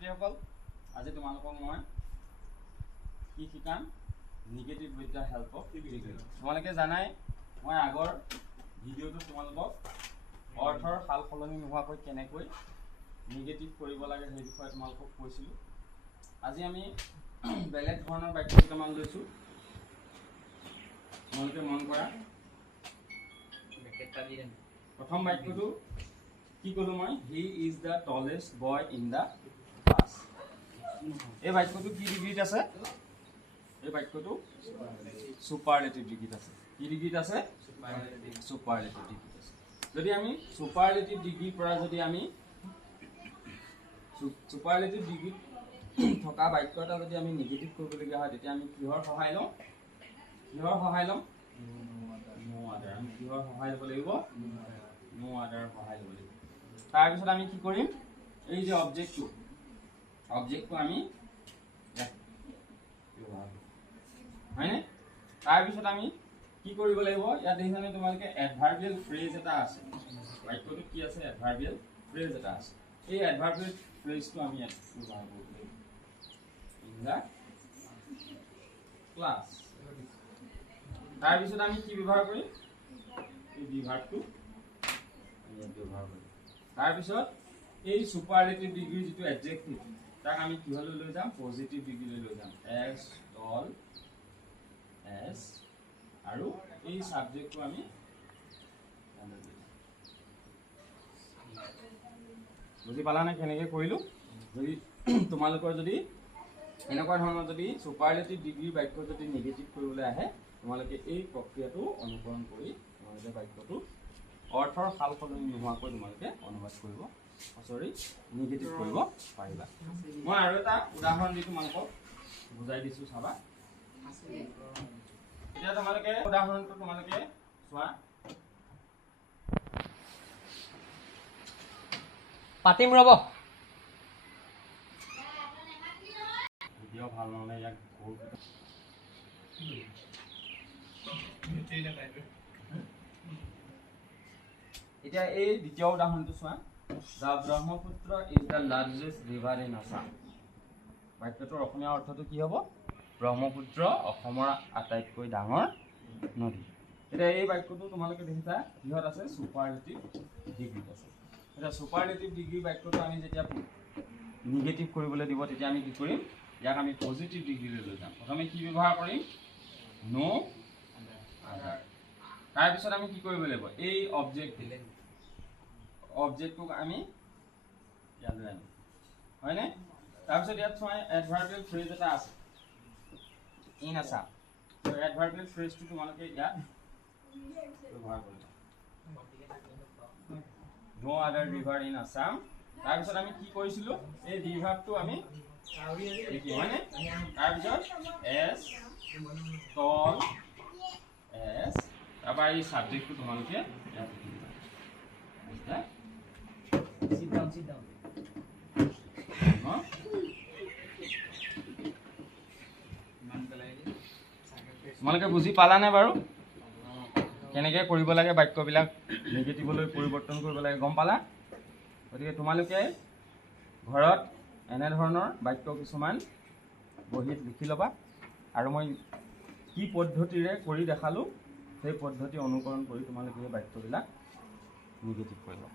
ছাত্ৰীসকল, আজি তোমালোকক মই কি শিকাম? Negative with the help of degree. তোমালোকে জানাই মই আগৰ ভিডিঅ'টোত তোমালোকক অৰ্থৰ সাল সলনি নোহোৱাকৈ কেনেকৈ নিগেটিভ কৰিব লাগে সেই বিষয়ে তোমালোকক কৈছিলোঁ। আজি আমি বেলেগ ধৰণৰ বাক্য কেইটামান লৈছোঁ, তোমালোকে মন কৰা। প্ৰথম বাক্যটো কি ক'লো মই? He is the টলেষ্ট boy in the class. এই বাক্যটো কি ডিগ্ৰীত আছে? এই বাক্যটো সুপাৰলেটিভ ডিগ্ৰীত আছে। কি ডিগ্ৰীত আছে? সুপাৰলেটিভ ডিগ্ৰীত আছে। যদি আমি সুপাৰলেটিভ ডিগ্ৰীৰ পৰা যদি আমি সুপাৰলেটিভ ডিগ্ৰীত থকা বাক্য এটা যদি আমি নিগেটিভ কৰিবলগীয়া হয়, তেতিয়া আমি কিহৰ সহায় লওঁ? কিহৰ সহায় ল'ম? নো আদাৰ। আমি কিহৰ সহায় ল'ব লাগিব? নো আদাৰ সহায় ল'ব লাগিব। তাৰপিছত আমি কি কৰিম? এই যে অবজেক্টটো আমি হয়নে? তাৰপিছত আমি কি কৰিব লাগিব? ইয়াত দেখিছানে তোমালোকে এডভাৰ্বিয়েল ফ্ৰেজ এটা আছে। বাক্যটোত কি আছে? এডভাৰ্বিয়েল ফ্ৰেজ এটা আছে। এই এডভাৰ্বিয়েল ফ্ৰেজটো আমি ইয়াত ব্যৱহাৰ কৰিব লাগিব। In the class. তাৰপিছত আমি কি ব্যৱহাৰ কৰিম? এই বিভাগটো ব্যৱহাৰ কৰিম। তাৰপিছত এই সুপাৰলেটিভ ডিগ্ৰীৰ যিটো এডজেক্টিভ, তাক আমি কিহলৈ লৈ যাম? পজিটিভ ডিগ্ৰীলৈ লৈ যাম। এজ, অল, এজ, আৰু এই ছাবজেক্টটো আমি বুজি পালানে কেনেকৈ কৰিলোঁ? যদি তোমালোকৰ যদি এনেকুৱা ধৰণৰ যদি সুপাৰলেটিভ ডিগ্ৰীৰ বাক্য যদি নিগেটিভ কৰিবলৈ আহে, তোমালোকে এই প্ৰক্ৰিয়াটো অনুসৰণ কৰি তোমালোকে বাক্যটো অৰ্থৰ সাল সলনি নোহোৱাকৈ তোমালোকে অনুবাদ কৰিব, নিগেটিভ কৰিব পাৰিবা। মই আৰু এটা উদাহৰণ দি তোমালোকক বুজাই দিছোঁ, চাবা। এতিয়া তোমালোকে উদাহৰণটো তোমালোকে চোৱা। পাতিম ৰ'ব। ভিডিঅ' ভাল নহ'লে ইয়াক এতিয়া এই দ্বিতীয় উদাহৰণটো চোৱা। The Brahmaputra is the largest river in Assam. বাক্যটোৰ অসমীয়া অৰ্থটো কি হ'ব? ব্ৰহ্মপুত্ৰ অসমৰ আটাইতকৈ ডাঙৰ নদী। এতিয়া এই বাক্যটো তোমালোকে দেখিছা কিহত আছে? সুপাৰলেটিভ ডিগ্ৰীত আছে। এতিয়া সুপাৰলেটিভ ডিগ্ৰীৰ বাক্যটো আমি যেতিয়া নিগেটিভ কৰিবলৈ দিব, তেতিয়া আমি কি কৰিম? ইয়াক আমি পজিটিভ ডিগ্ৰীলৈ লৈ যাম। প্ৰথমে কি ব্যৱহাৰ কৰিম? নো আদাৰ। তাৰপিছত আমি কি কৰিব লাগিব? এই অবজেক্টটোক আমি ইয়ালৈ আনিম, হয়নে? তাৰপিছত ইয়াত চোৱা এডভাৰ্বিয়েল ফ্ৰেজ এটা আছে, ইন আছাম। এডভাৰ্বিয়েল ফ্ৰেজটো তোমালোকে ইয়াত ব্যৱহাৰ কৰিবা। নো আদাৰ ৰিভাৰ ইন আছাম। তাৰপিছত আমি কি কৰিছিলোঁ? এই ৰিভাৰটো আমি লিখিম, হয়নে? তাৰপিছত এজ, টল, এজ, তাৰপৰা এই ছাবজেক্টটো তোমালোকে ইয়াত লিখিবা। তোমালোকে বুজি পালানে বাৰু? কেনেকৈ কৰিব লাগে বাক্যবিলাক নিগেটিভলৈ পৰিৱৰ্তন কৰিব লাগে, গম পালা? গতিকে তোমালোকে ঘৰত এনেধৰণৰ বাক্য কিছুমান বহীত লিখি ল'বা, আৰু মই কি পদ্ধতিৰে কৰি দেখালোঁ সেই পদ্ধতি অনুকৰণ কৰি তোমালোকে এই বাক্যবিলাক নিগেটিভ কৰিবা।